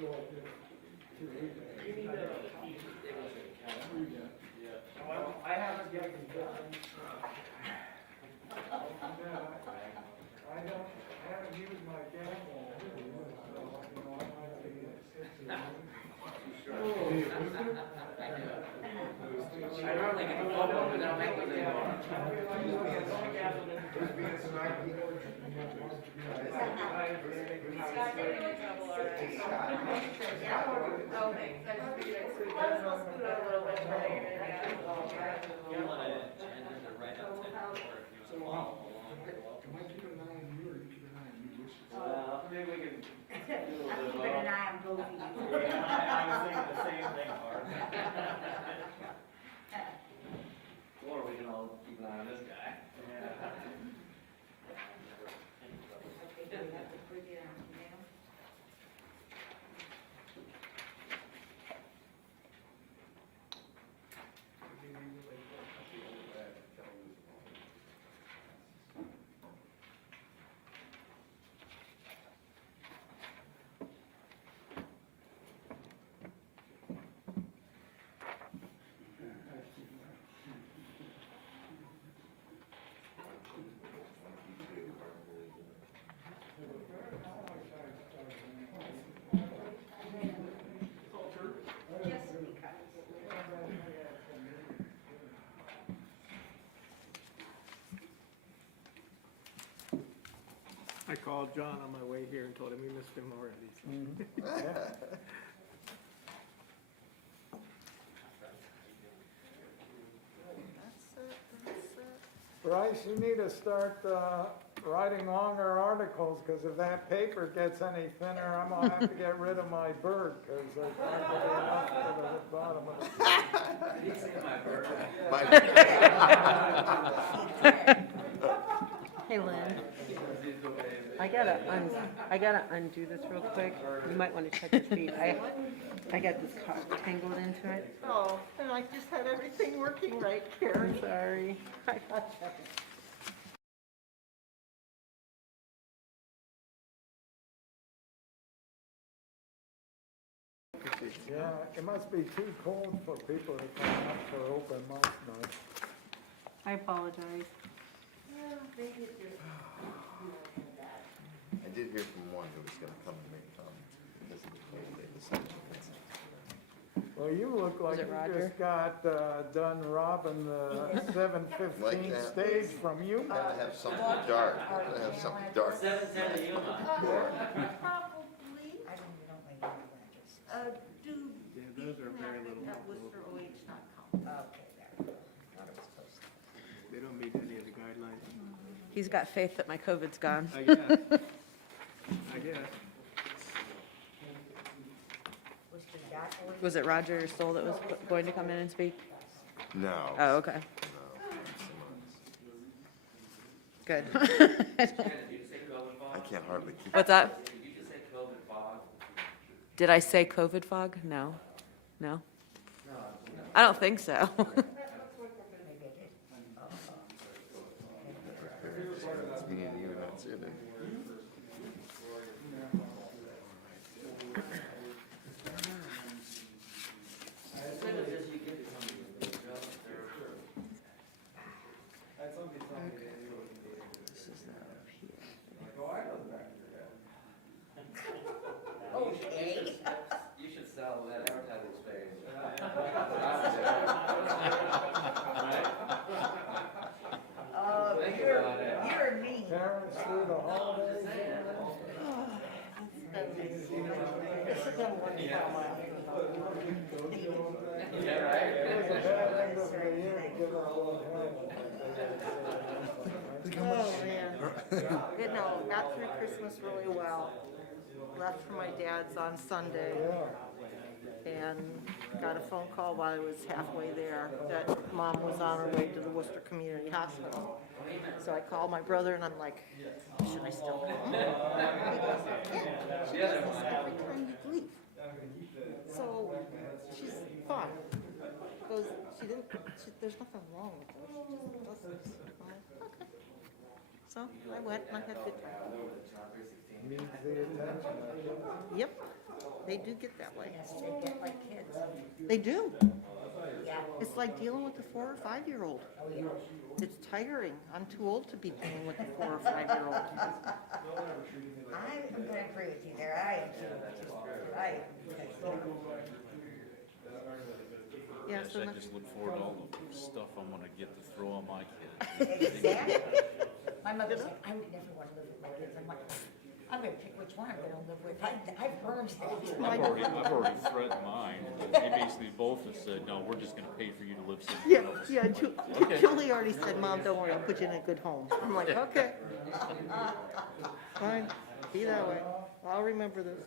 I haven't yet I haven't used my gavel. I normally get the phone, but I don't make those anymore. Well, maybe we can do a little bit of. eye on both of you. I was thinking the same thing, Mark. Or we can all keep an eye on this guy. Okay, do we have to put it on now? Just because. I called John on my way here and told him we missed him already. Bryce, you need to start writing longer articles, because if that paper gets any thinner, I'm gonna have to get rid of my bird, because there's not gonna be enough to the bottom of the. Did he say my bird? Hey Lynn, I gotta undo this real quick. You might want to check your feet. I got this car tangled into it. Oh, and I just had everything working right, Karen. I'm sorry. I got you. Yeah, it must be too cold for people to come up for open mic night. I apologize. I did hear from one who was gonna come and make because of the cold, they decided to cancel. Well, you look like it you Roger? just got done robbing the 715 Like that. stage from you. Gotta have something dark, gotta have something dark. 7:10 to Yuma. Probably, I don't like any letters. do Yeah, those are very little. at WorcesterOH.com. Okay, there. Thought it was close. They don't meet any of the guidelines. He's got faith that my COVID's gone. I guess. I guess. Was the dot always? Was it Roger Stoll that was going to come in and speak? No. Oh, okay. No, Good. Did you just say COVID I fog? can't hardly keep. What's that? Did you just say COVID fog? Did I say COVID fog? No. No? I don't think so. It's me and you, and that's it. As soon as this, you get to something. Okay. You should sell that advertising space. Think about it. You're mean. Parents through the holidays. This is gonna work out well. Yeah, right? It was a bad end of the year to give her a little help. Oh, man. You know, got through Christmas really well. Left for my dad's on Sunday Yeah. and got a phone call while I was halfway there that Mom was on her way to the Worcester Community Hospital. So I called my brother and I'm like, should I still come? He goes, yeah, she does this every time you leave. So she's fine. Goes, there's nothing wrong with her. She just does this. I'm like, okay. So I went and I had a good time. Needs the attention. Yep. They do get that way. Yes, they get like kids. They do. Yeah. It's like dealing with a 4 or 5-year-old. Oh, yeah. It's tiring. I'm too old to be dealing with a 4 or 5-year-old. I'm gonna agree with you there, I am too. Right. Yeah, Yes, so I the- just look forward to all the stuff I'm gonna get to throw on my kids. Exactly. My mother's like, I would never want to live with my kids. I'm like, I'm gonna pick which one I'm gonna live with. I've heard I've already threatened mine. They basically both have said, no, we're just gonna pay for you to live Yeah, somewhere else. yeah. Okay. Julie already said, Mom, don't worry, I'll put you in a good home. I'm like, okay. Fine, be that way. I'll remember this.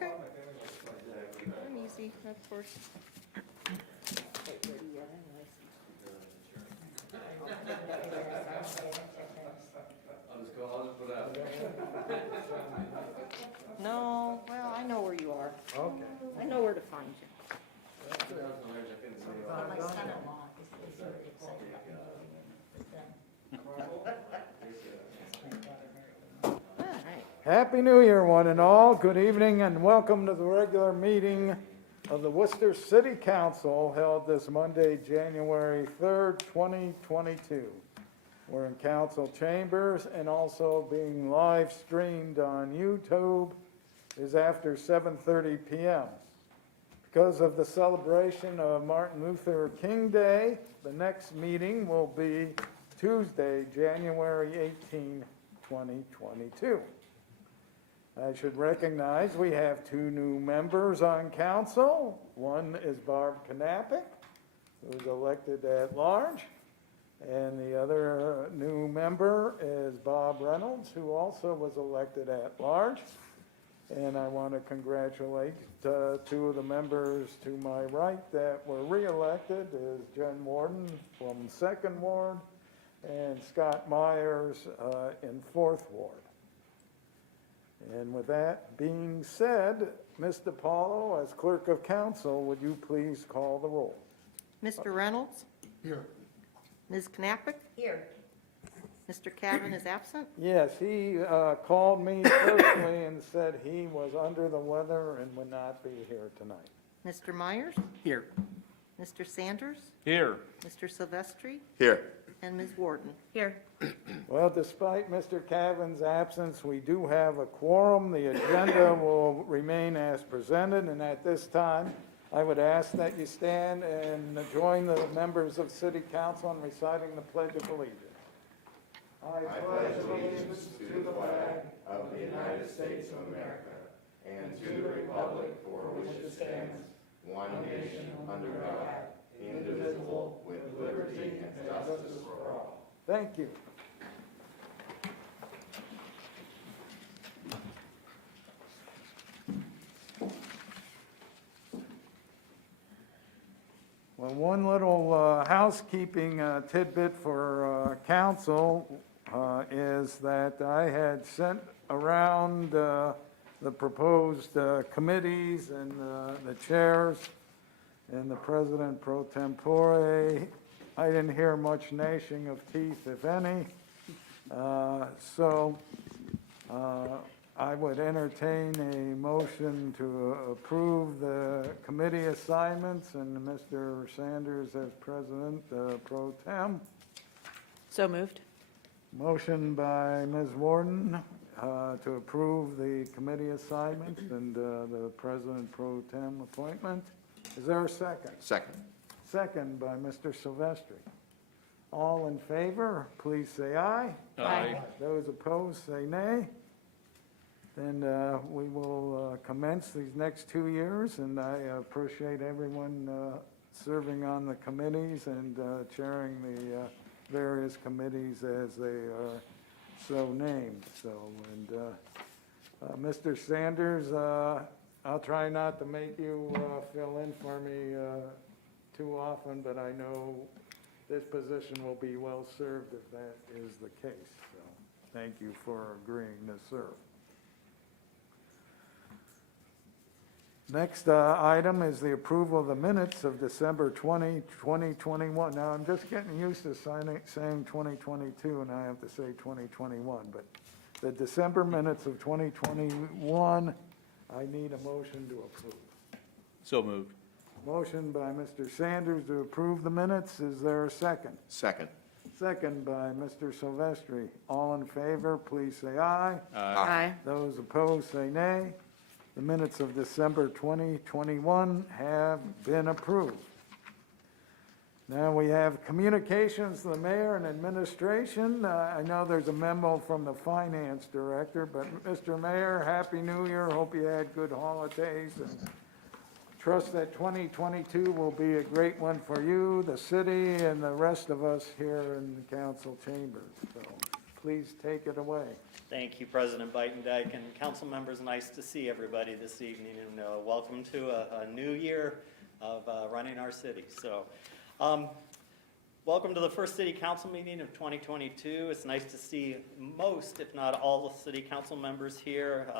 Okay. I'm easy, of course. No, well, I know where you are. Okay. I know where to find you. my son-in-law is really excited about it. All right. Happy New Year, one and all. Good evening and welcome to the regular meeting of the Worcester City Council held this Monday, January 3rd, 2022. We're in council chambers and also being live streamed on YouTube. It is after 7:30 p.m. Because of the celebration of Martin Luther King Day, the next meeting will be Tuesday, January 18, 2022. I should recognize we have two new members on council. One is Barb Knappich, who was elected at large, and the other new member is Bob Reynolds, who also was elected at large. And I want to congratulate two of the members to my right that were reelected, is Jen Warden from 2nd Ward and Scott Myers in 4th Ward. And with that being said, Ms. DiPaolo, as clerk of council, would you please call the roll? Mr. Reynolds? Here. Ms. Knappich? Here, Mr. Cavan is absent? Yes, he called me personally and said he was under the weather and would not be here tonight. Mr. Myers? Here. Mr. Sanders? Here. Mr. Silvestri? Here. And Ms. Warden? Here. Well, despite Mr. Cavan's absence, we do have a quorum. The agenda will remain as presented, and at this time, I would ask that you stand and join the members of City Council in reciting the Pledge of Allegiance. I pledge allegiance to the flag of the United States of America and to the republic for which it stands, one nation, under God, indivisible, with liberty and justice for all. Thank you. Well, one little housekeeping tidbit for council is that I had sent around the proposed committees and the chairs and the president pro tempore. I didn't hear much gnashing of teeth, if any. So I would entertain a motion to approve the committee assignments and Mr. Sanders as president pro tem. So moved. Motion by Ms. Warden to approve the committee assignments and the president pro tem appointment. Is there a second? Second. Second by Mr. Silvestri. All in favor, please say aye. Aye. Those opposed, say nay. Then we will commence these next 2 years, and I appreciate everyone serving on the committees and chairing the various committees as they are so named. So, and Mr. Sanders, I'll try not to make you fill in for me too often, but I know this position will be well served if that is the case. So, thank you for agreeing to serve. Next item is the approval of the minutes of December 20, 2021. Now, I'm just getting used to saying 2022, and I have to say 2021, but the December minutes of 2021, I need a motion to approve. So moved. Motion by Mr. Sanders to approve the minutes. Is there a second? Second. Second by Mr. Silvestri. All in favor, please say aye. Aye. Those opposed, say nay. The minutes of December 2021 have been approved. Now we have communications to the mayor and administration. I know there's a memo from the finance director, but Mr. Mayor, Happy New Year. Hope you had good holidays and trust that 2022 will be a great one for you, the city, and the rest of us here in the council chambers. So please take it away. Thank you, President Beitendijk, and council members. Nice to see everybody this evening, and welcome to a new year of running our city. So, welcome to the first city council meeting of 2022. It's nice to see most, if not all, the city council members here.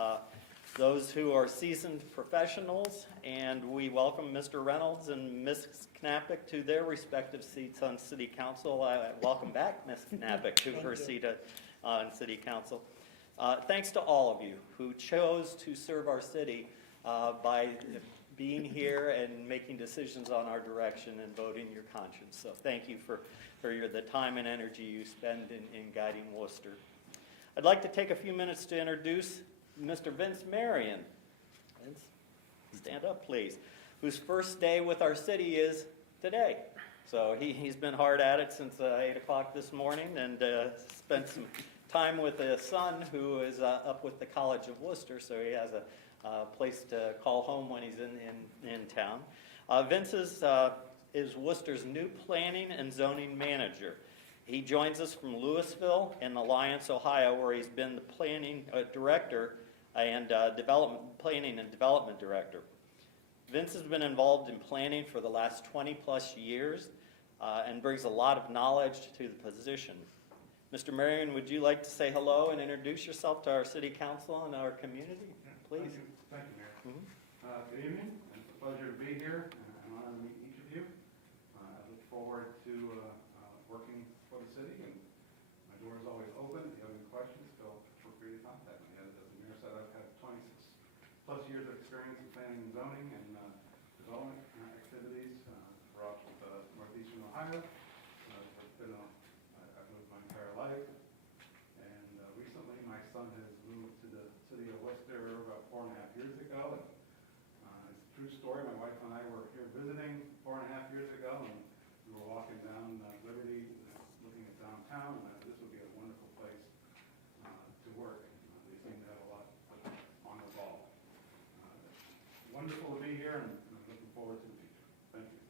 Those who are seasoned professionals, and we welcome Mr. Reynolds and Ms. Knappich to their respective seats on city council. Welcome back, Ms. Knappich, to her seat on city council. Thanks to all of you who chose to serve our city by being here and making decisions on our direction and voting your conscience. So thank you for the time and energy you spend in guiding Worcester. I'd like to take a few minutes to introduce Mr. Vince Marion. Vince, stand up, please. Whose first day with our city is today. So he's been hard at it since 8 o'clock this morning and spent some time with his son who is up with the College of Worcester, so he has a place to call home when he's in town. Vince is Worcester's new planning and zoning manager. He joins us from Louisville in Alliance, Ohio, where he's been the planning director and planning and development director. Vince has been involved in planning for the last 20 plus years and brings a lot of knowledge to the position. Mr. Marion, would you like to say hello and introduce yourself to our city council and our community, please? Thank you, Mayor. Good evening. It's a pleasure to be here, and an honor to meet each of you. I look forward to working for the city, and my door is always open. If you have any questions, feel free to contact me. As the mayor said, I've had 26 plus years of experience in planning and zoning and development activities throughout northeastern Ohio. I've lived my entire life, and recently my son has moved to the city of Worcester about 4.5 years ago. And it's a true story. My wife and I were here visiting 4.5 years ago, and we were walking down Liberty, looking at downtown, and this would be a wonderful place to work. They seem to have a lot on the ball. Wonderful to be here, and I'm looking forward to the future. Thank you.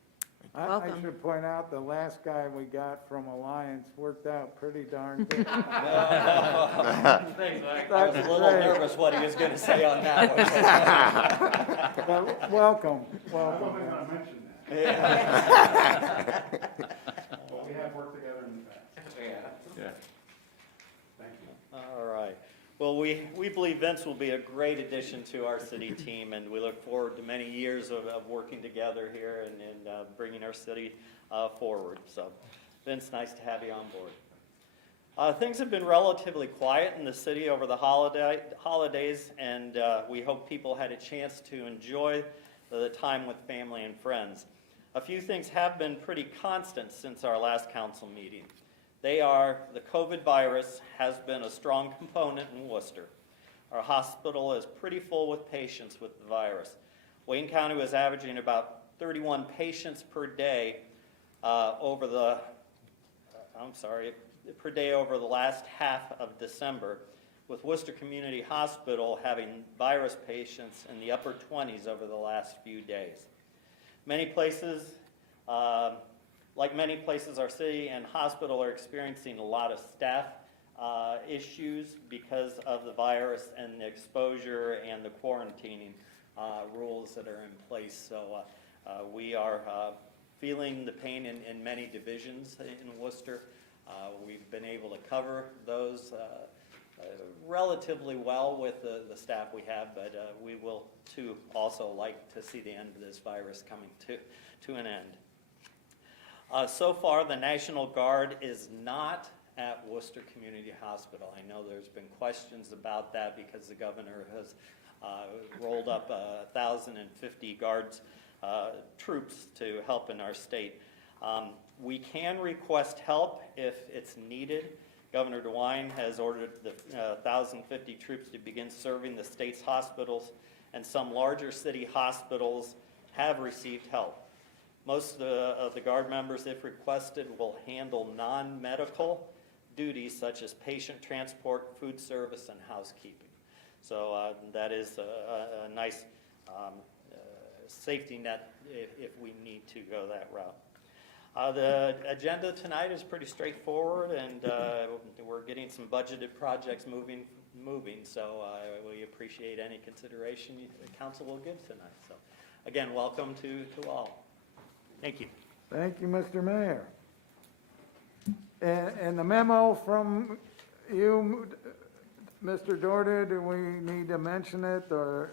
I Welcome. should point out, the last guy we got from Alliance worked out pretty darn good. I was a little nervous what he was going to say on that one. But welcome, I welcome. wasn't going to mention that. But we have worked together in the past. Yeah. Thank you. All right. Well, we believe Vince will be a great addition to our city team, and we look forward to many years of working together here and bringing our city forward. So, Vince, nice to have you on board. Things have been relatively quiet in the city over the holidays, and we hope people had a chance to enjoy the time with family and friends. A few things have been pretty constant since our last council meeting. They are, the COVID virus has been a strong component in Worcester. Our hospital is pretty full with patients with the virus. Wayne County was averaging about 31 patients per day over the last half of December, with Worcester Community Hospital having virus patients in the upper 20s over the last few days. Many places, like many places, our city and hospital are experiencing a lot of staff issues because of the virus and the exposure and the quarantining rules that are in place. So we are feeling the pain in many divisions in Worcester. We've been able to cover those relatively well with the staff we have, but we will too also like to see the end of this virus coming to an end. So far, the National Guard is not at Worcester Community Hospital. I know there's been questions about that because the governor has rolled up 1,050 guards troops to help in our state. We can request help if it's needed. Governor DeWine has ordered the 1,050 troops to begin serving the state's hospitals, and some larger city hospitals have received help. Most of the Guard members, if requested, will handle non-medical duties such as patient transport, food service, and housekeeping. So that is a nice safety net if we need to go that route. The agenda tonight is pretty straightforward, and we're getting some budgeted projects moving. So we appreciate any consideration the council will give tonight. So again, welcome to all. Thank you. Thank you, Mr. Mayor. And the memo from you, Mr. Dorder, do we need to mention it, or?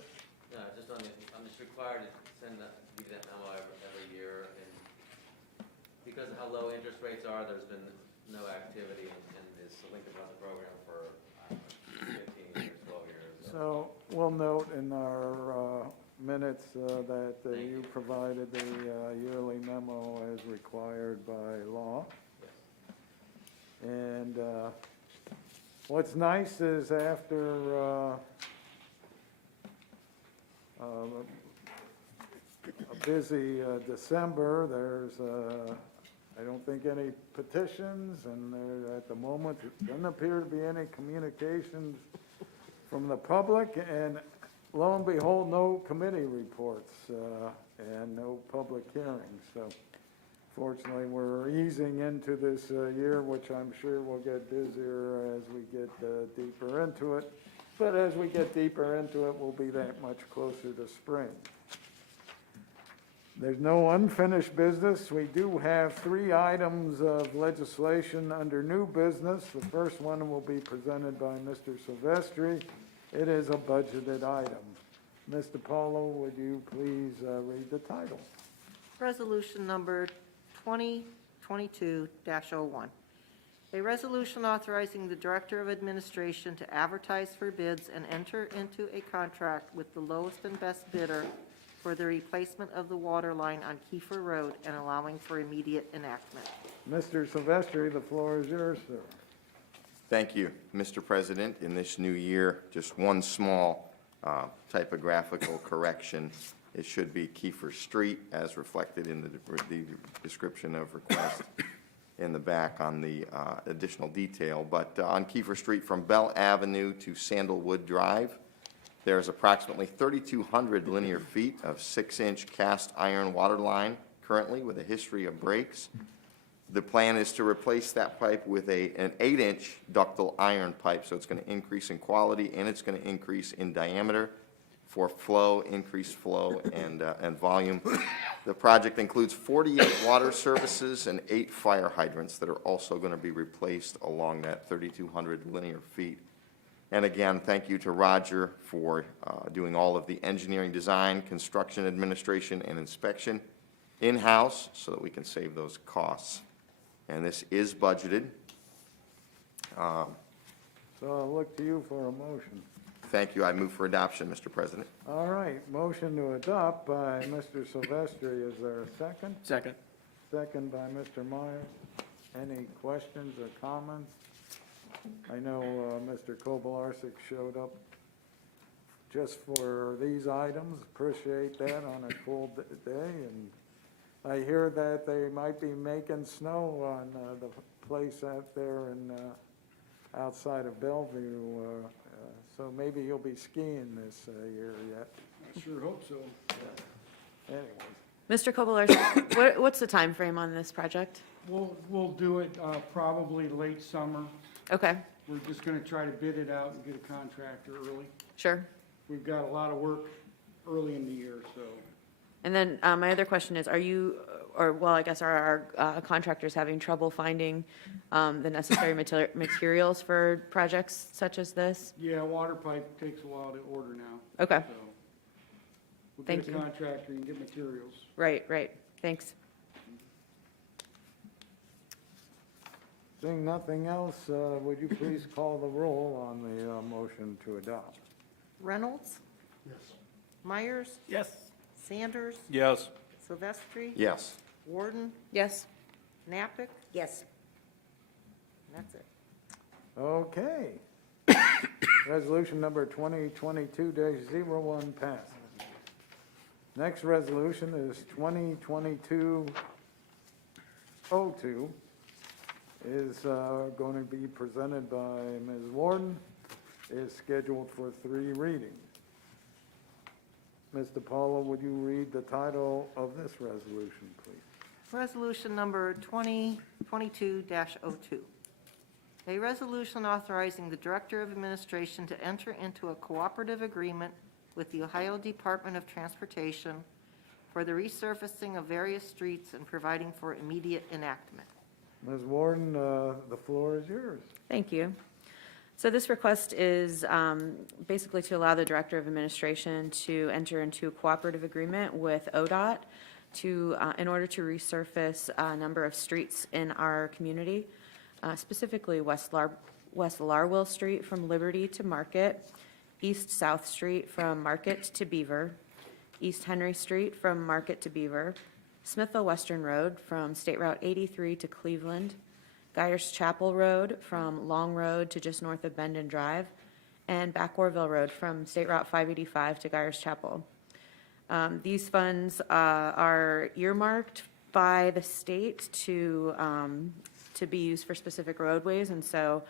No, just I'm just required to send that, give you that memo every year, and because of how low interest rates are, there's been no activity in this Lincoln Trust program for 15 years, 12 years. So we'll note in our minutes that you provided the yearly memo as required by law. Yes. And what's nice is after a busy December, there's, I don't think, any petitions, and there, at the moment, there doesn't appear to be any communications from the public, and lo and behold, no committee reports and no public hearings. So fortunately, we're easing into this year, which I'm sure will get busier as we get deeper into it. But as we get deeper into it, we'll be that much closer to spring. There's no unfinished business. We do have 3 items of legislation under new business. The first one will be presented by Mr. Silvestri. It is a budgeted item. Mr. Paulo, would you please read the title? Resolution number 2022-01. A resolution authorizing the Director of Administration to advertise for bids and enter into a contract with the lowest and best bidder for the replacement of the water line on Kiefer Road and allowing for immediate enactment. Mr. Silvestri, the floor is yours, sir. Thank you, Mr. President. In this new year, just one small typographical correction. It should be Kiefer Street, as reflected in the description of request in the back on the additional detail. But on Kiefer Street from Bell Avenue to Sandalwood Drive, there's approximately 3,200 linear feet of 6-inch cast iron water line currently with a history of breaks. The plan is to replace that pipe with an 8-inch ductile iron pipe, so it's going to increase in quality and it's going to increase in diameter for flow, increased flow, and volume. The project includes 48 water services and 8 fire hydrants that are also going to be replaced along that 3,200 linear feet. And again, thank you to Roger for doing all of the engineering design, construction administration, and inspection in-house so that we can save those costs. And this is budgeted. So I'll look to you for a motion. Thank you. I move for adoption, Mr. President. All right, motion to adopt by Mr. Silvestri. Is there a second? Second. Second by Mr. Myers. Any questions or comments? I know Mr. Kobelarsek showed up just for these items. Appreciate that on a cold day. And I hear that they might be making snow on the place out there in outside of Bellevue. So maybe you'll be skiing this year yet. I sure hope so. Anyways, Mr. Kobelarsek, what's the time frame on this project? We'll do it probably late summer. Okay, We're just gonna try to bid it out and get a contractor early. sure. We've got a lot of work early in the year, so And then my other question is, are you, or well, I guess are our contractors having trouble finding the necessary materials for projects such as this? Yeah, water pipe takes a while to order now. Okay, So we'll Thank get a you. contractor and get materials. right, thanks. Seeing nothing else, would you please call the roll on the motion to adopt? Reynolds? Yes. Myers? Yes. Sanders? Yes. Silvestri? Yes. Warden? Yes, Knappich? Yes, And that's it. Okay. Resolution number 2022-01 passes. Next resolution is 2022-02, is going to be presented by Ms. Warden, is scheduled for 3 readings. Mr. Paulo, would you read the title of this resolution, please? Resolution number 2022-02. A resolution authorizing the Director of Administration to enter into a cooperative agreement with the Ohio Department of Transportation for the resurfacing of various streets and providing for immediate enactment. Ms. Warden, the floor is yours. thank you. So this request is basically to allow the Director of Administration to enter into a cooperative agreement with ODOT to, in order to resurface a number of streets in our community, specifically West Larwill Street from Liberty to Market, East South Street from Market to Beaver, East Henry Street from Market to Beaver, Smithville Western Road from State Route 83 to Cleveland, Geyers Chapel Road from Long Road to just north of Bendon Drive, and Backwardville Road from State Route 585 to Geyers Chapel. These funds are earmarked by the state to be used for specific roadways, and so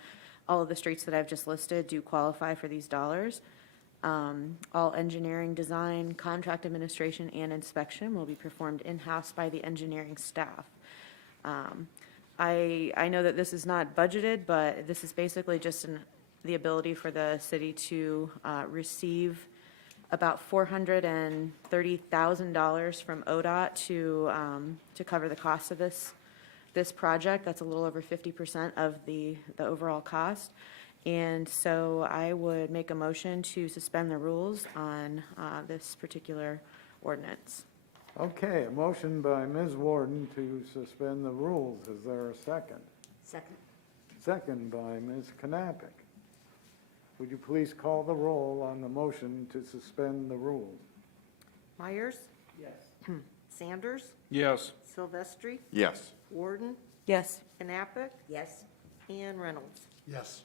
all of the streets that I've just listed do qualify for these dollars. All engineering, design, contract administration, and inspection will be performed in-house by the engineering staff. I know that this is not budgeted, but this is basically just the ability for the city to receive about $430,000 from ODOT to cover the cost of this project. That's a little over 50% of the overall cost. And so I would make a motion to suspend the rules on this particular ordinance. Okay, a motion by Ms. Warden to suspend the rules. Is there a second? second, Second by Ms. Knappich. Would you please call the roll on the motion to suspend the rules? Myers? Yes. Sanders? Yes. Silvestri? Yes. Warden? Yes, Knappich? yes, And Reynolds. Yes.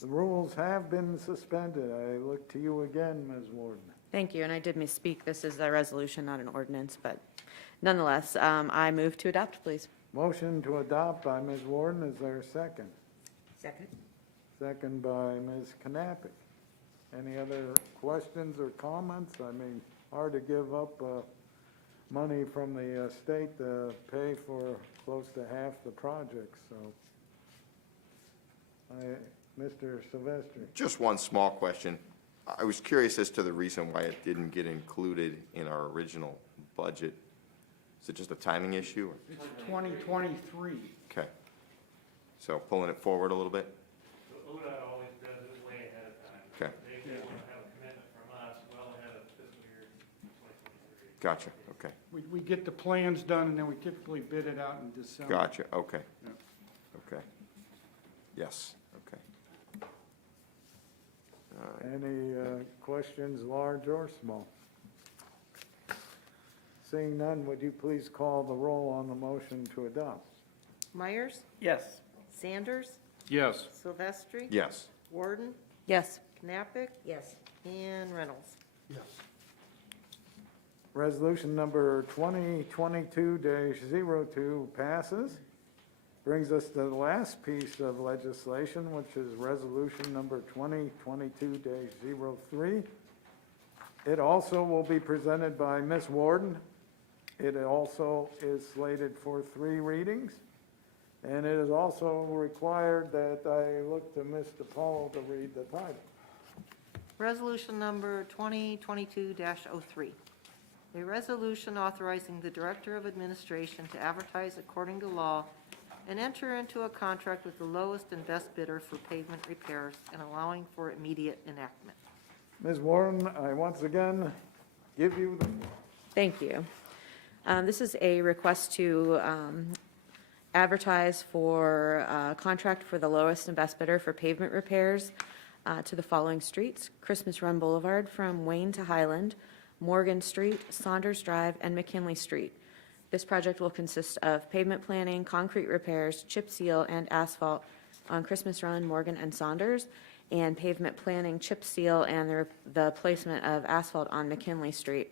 The rules have been suspended. I look to you again, Ms. Warden. thank you, and I did misspeak. This is a resolution, not an ordinance, but nonetheless, I move to adopt, please. Motion to adopt by Ms. Warden. Is there a second? second, Second by Ms. Knappich. Any other questions or comments? I mean, hard to give up money from the state to pay for close to half the project, so. Mr. Silvestri. Just one small question. I was curious as to the reason why it didn't get included in our original budget. Is it just a timing issue? or- It's 2023. Okay. So pulling it forward a little bit? ODOT always does it way ahead of time. Okay. They want to have a commitment from us well ahead of fiscal year 2023. Gotcha, okay. We get the plans done and then we typically bid it out in December. Gotcha, okay. Yeah. Okay. Yes, okay. All right. Any questions, large or small? Seeing none, would you please call the roll on the motion to adopt? Myers? Yes. Sanders? Yes. Silvestri? Yes. Warden? Yes, Knappich? yes, And Reynolds. Yes. Resolution number 2022-02 passes. Brings us to the last piece of legislation, which is resolution number 2022-03. It also will be presented by Ms. Warden. It also is slated for 3 readings. And it is also required that I look to Mr. Paul to read the title. Resolution number 2022-03. A resolution authorizing the Director of Administration to advertise according to law and enter into a contract with the lowest and best bidder for pavement repairs and allowing for immediate enactment. Ms. Warren, I once again give you the Thank you. This is a request to advertise for a contract for the lowest and best bidder for pavement repairs to the following streets: Christmas Run Boulevard from Wayne to Highland, Morgan Street, Saunders Drive, and McKinley Street. This project will consist of pavement planning, concrete repairs, chip seal, and asphalt on Christmas Run, Morgan, and Saunders, and pavement planning, chip seal, and the placement of asphalt on McKinley Street.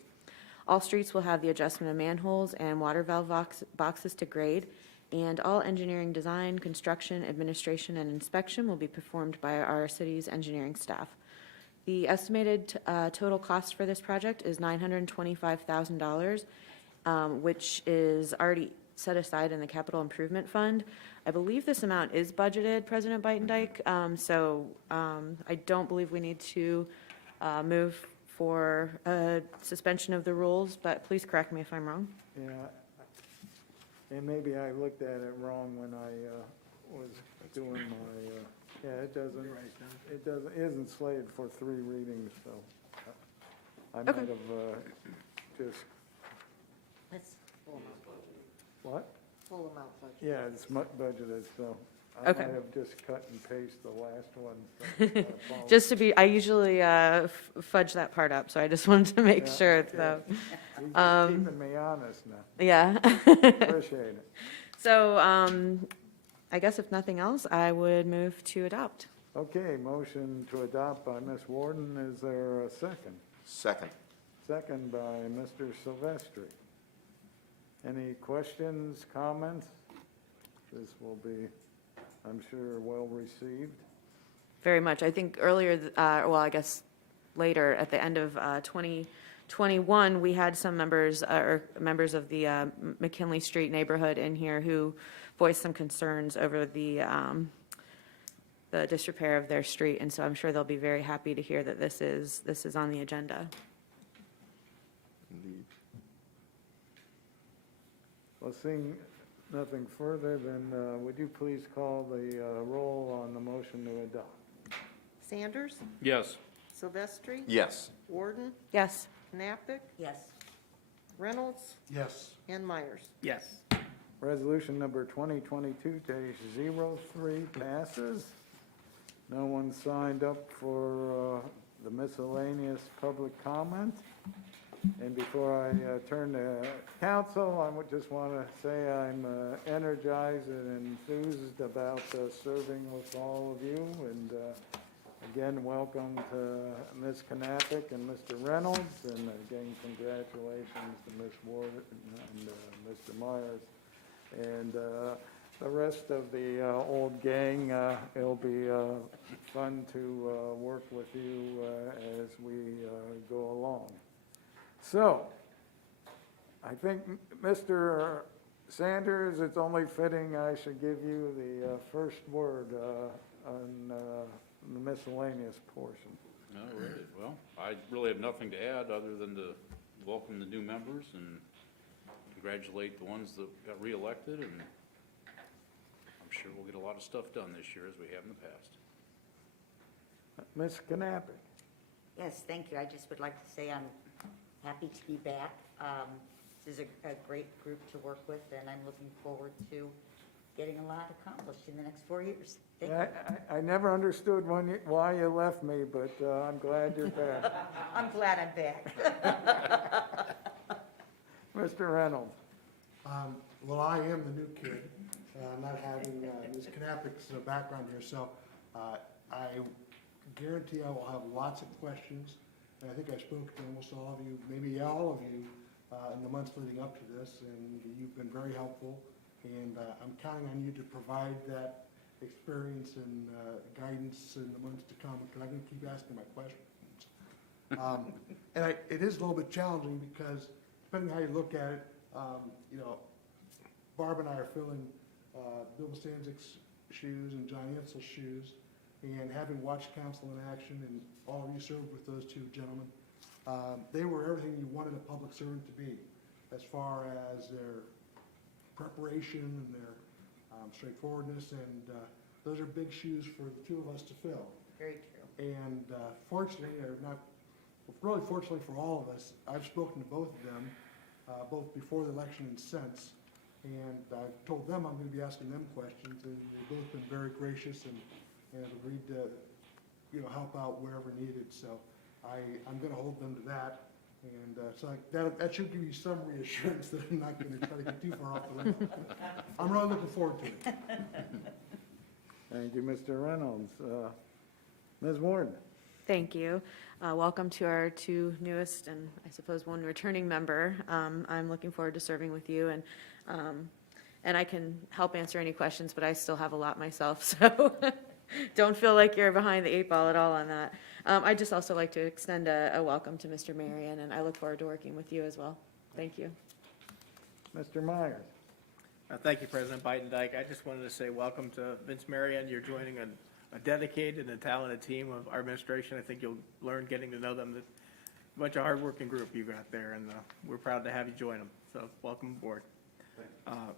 All streets will have the adjustment of manholes and water valve boxes to grade, and all engineering design, construction, administration, and inspection will be performed by our city's engineering staff. The estimated total cost for this project is $925,000, which is already set aside in the Capital Improvement Fund. I believe this amount is budgeted, President Beitendijk, so I don't believe we need to move for a suspension of the rules, but please correct me if I'm wrong. Yeah, and maybe I looked at it wrong when I was doing my, yeah, it isn't slated for 3 readings, so I might have just, That's full amount budget. what? Full amount budget. Yeah, it's budgeted, so I Okay. might have just cut and pasted the last one. So I apologize. Just to be, I usually fudge that part up, so I just wanted to make Yeah, sure, okay. so, You're just um, keeping me honest now. yeah. Appreciate it. So, I guess if nothing else, I would move to adopt. Okay, motion to adopt by Ms. Warden. Is there a second? Second. Second by Mr. Silvestri. Any questions, comments? This will be, I'm sure, well received. Very much. I think earlier, well, I guess later, at the end of 2021, we had some members, or members of the McKinley Street neighborhood in here who voiced some concerns over the disrepair of their street, and so I'm sure they'll be very happy to hear that this is on the agenda. Indeed. Well, seeing nothing further, then would you please call the roll on the motion to adopt? Sanders, Yes. Silvestri, Yes. Warden, Yes. Knappich, Yes. Reynolds, Yes. and Myers. Yes. Resolution number 2022-03 passes. No one signed up for the miscellaneous public comment. And before I turn to council, I would just want to say I'm energized and enthused about serving with all of you. And again, welcome to Ms. Knappich and Mr. Reynolds. And again, congratulations to Ms. Ward and Mr. Myers. And the rest of the old gang, it'll be fun to work with you as we go along. So, I think, Mr. Sanders, it's only fitting I should give you the first word on the miscellaneous portion. All right, well, I really have nothing to add other than to welcome the new members and congratulate the ones that got reelected, and I'm sure we'll get a lot of stuff done this year as we have in the past. Ms. Knappich. Yes, thank you. I just would like to say I'm happy to be back. This is a great group to work with, and I'm looking forward to getting a lot accomplished in the next 4 years. Thank you. I never understood why you left me, but I'm glad you're back. I'm glad I'm back. Mr. Reynolds. Well, I am the new kid, not having Ms. Knappich's background here, so I guarantee I will have lots of questions. And I think I spoke to almost all of you, maybe all of you, in the months leading up to this, and you've been very helpful. And I'm counting on you to provide that experience and guidance in the months to come, because I'm going to keep asking my questions. And it is a little bit challenging because depending how you look at it, you know, Barb and I are filling Bill Stanzik's shoes and John Ansel's shoes, and having watched council in action, and all of you served with those two gentlemen, They were everything you wanted a public servant to be, as far as their preparation and their straightforwardness, and those are big shoes for the two of us to fill. Very true. And fortunately, or not, really fortunately for all of us, I've spoken to both of them, both before the election and since, and I've told them I'm going to be asking them questions, and they've both been very gracious and have agreed to, help out wherever needed. So I'm going to hold them to that, and so that should give you some reassurance that I'm not going to try to get too far off the rails. I'm really looking forward to it. Thank you, Mr. Reynolds. Ms. Warden? Thank you. Welcome to our two newest and I suppose one returning member. I'm looking forward to serving with you, and I can help answer any questions, but I still have a lot myself, so don't feel like you're behind the 8 ball at all on that. I'd just also like to extend a welcome to Mr. Marion, and I look forward to working with you as well. Thank you. Mr. Myers? Thank you, President Bidendike. I just wanted to say welcome to Vince Marion. You're joining a dedicated and talented team of our administration. I think you'll learn getting to know them. A bunch of hardworking group you got there, and we're proud to have you join them. So welcome aboard.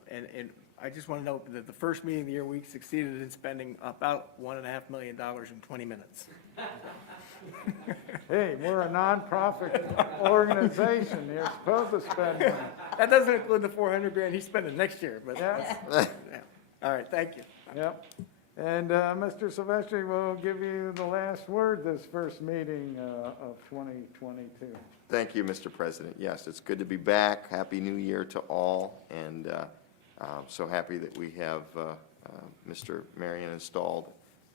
And I just want to note that the first meeting of the year, we succeeded in spending about $1.5 million in 20 minutes. Hey, we're a nonprofit organization. You're supposed to spend money. That doesn't include the $400,000 he's spending next year, but Yeah. yeah. All right, thank you. Yep. And Mr. Silvestri will give you the last word this first meeting of 2022. Thank you, Mr. President. Yes, it's good to be back. Happy New Year to all, and so happy that we have Mr. Marion installed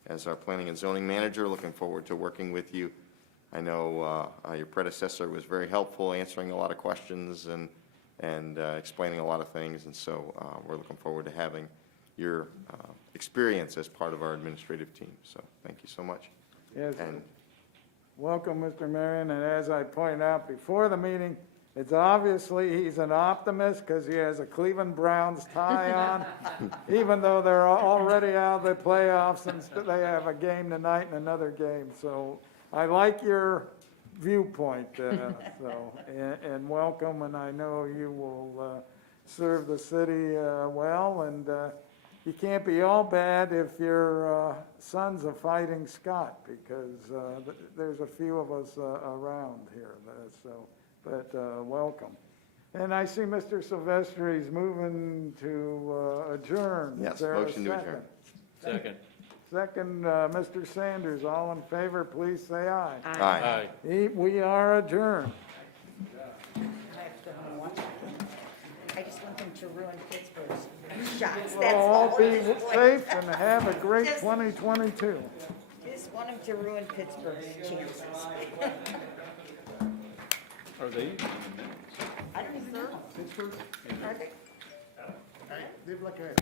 as our planning and zoning manager. Looking forward to working with you. I know your predecessor was very helpful, answering a lot of questions and explaining a lot of things, and so we're looking forward to having your experience as part of our administrative team. So thank you so much. Yes. And Welcome, Mr. Marion, and as I pointed out before the meeting, it's obviously he's an optimist because he has a Cleveland Browns tie on, even though they're already out of the playoffs and they have a game tonight and another game. So I like your viewpoint, and welcome, and I know you will serve the city well, and you can't be all bad if your son's a fighting Scot, because there's a few of us around here, but welcome. And I see Mr. Silvestri's moving to adjourn. Is yes, there a motion to second? adjourn. Second. Second, Mr. Sanders, all in favor, please say aye. Aye. We are adjourned. I just want them to ruin Pittsburgh's shots, We'll that's all all. be At this point. safe and have a great Just- 2022. Just want them to ruin Pittsburgh's chances. Are they? I don't even know. Pittsburgh, Are they? they've like a